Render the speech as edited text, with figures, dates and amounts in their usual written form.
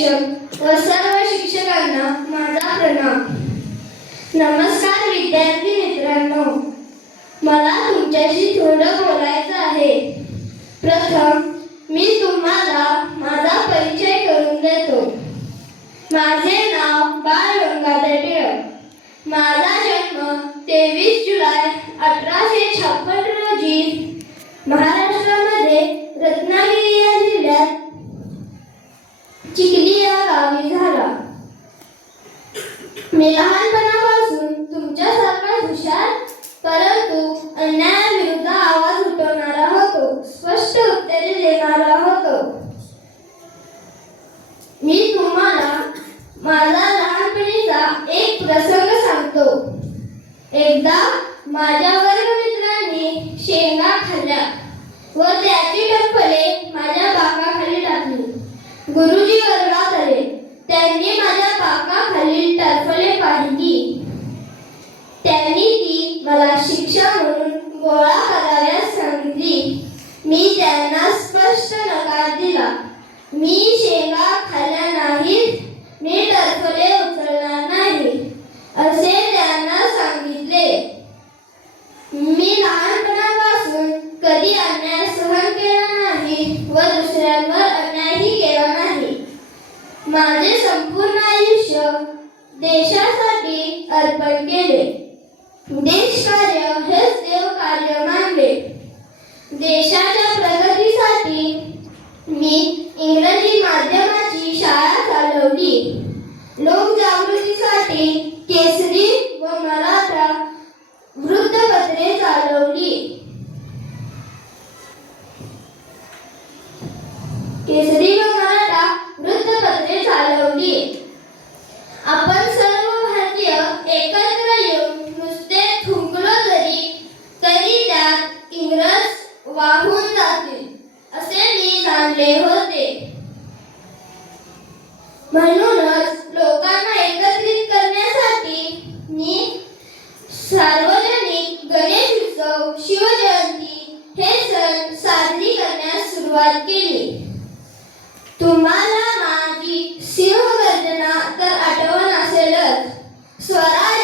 पर्यवेक्षक व सर्व शिक्षकांना माझा प्रणाम। नमस्कार विद्यार्थी मित्रांनो, मला तुमच्याशी थोडं बोलायचं आहे। प्रथम मी तुम्हाला माझा परिचय करून देतो। माझे नाव बाळ गंगाधर टिळक। माझा जन्म 23 जुलै 1856 रोजी महाराष्ट्रामध्ये रत्नागिरी या जिल्ह्यात चिखली या गावी झाला। मी लहानपणापासून तुमच्यासारखा हुशार परंतु अन्यायाविरुद्ध आवाज उठवणारा होतो, स्पष्ट उत्तरे देणारा होतो। मी तुम्हाला माझा लहानपणीचा एक प्रसंग सांगतो। एकदा माझ्या वर्गमित्रांनी शेंगा खाल्ल्या व त्याची टरफले माझ्या बाकाखाली टाकली। गुरुजी वर्गात आले। त्यांनी माझ्या बाकाखालील टरफले पाहिली। त्यांनी ती मला शिक्षा म्हणून गोळा कराव्यास सांगितली। मी त्यांना स्पष्ट नकार दिला। मी शेंगा खाल्ल्या नाहीत, मी टरफले उचलणार नाही असे त्यांना सांगितले। मी लहानपणापासून कधी अन्याय सहन केला नाही व दुसऱ्यांवर अन्यायही केला नाही। माझे संपूर्ण आयुष्य देशासाठी अर्पण केले। देशकार्य हेच देवकार्य मानले। देशाच्या प्रगतीसाठी मी इंग्रजी माध्यमाची शाळा चालवली। लोकजागृतीसाठी केसरी व मराठा वृत्तपत्रे चालवली। आपण सर्व भारतीय एकत्र येऊन नुसते थुंकलो तरी त्यात इंग्रज वाहून जातील असे मी जाणले होते। म्हणूनच लोकांना एकत्रित करण्यासाठी मी सार्वजनिक गणेश उत्सव, शिवजयंती हे सण साजरी करण्यास सुरुवात केली। तुम्हाला माझी सिंहगर्जना तर आठवण असेलच। स्वराज्य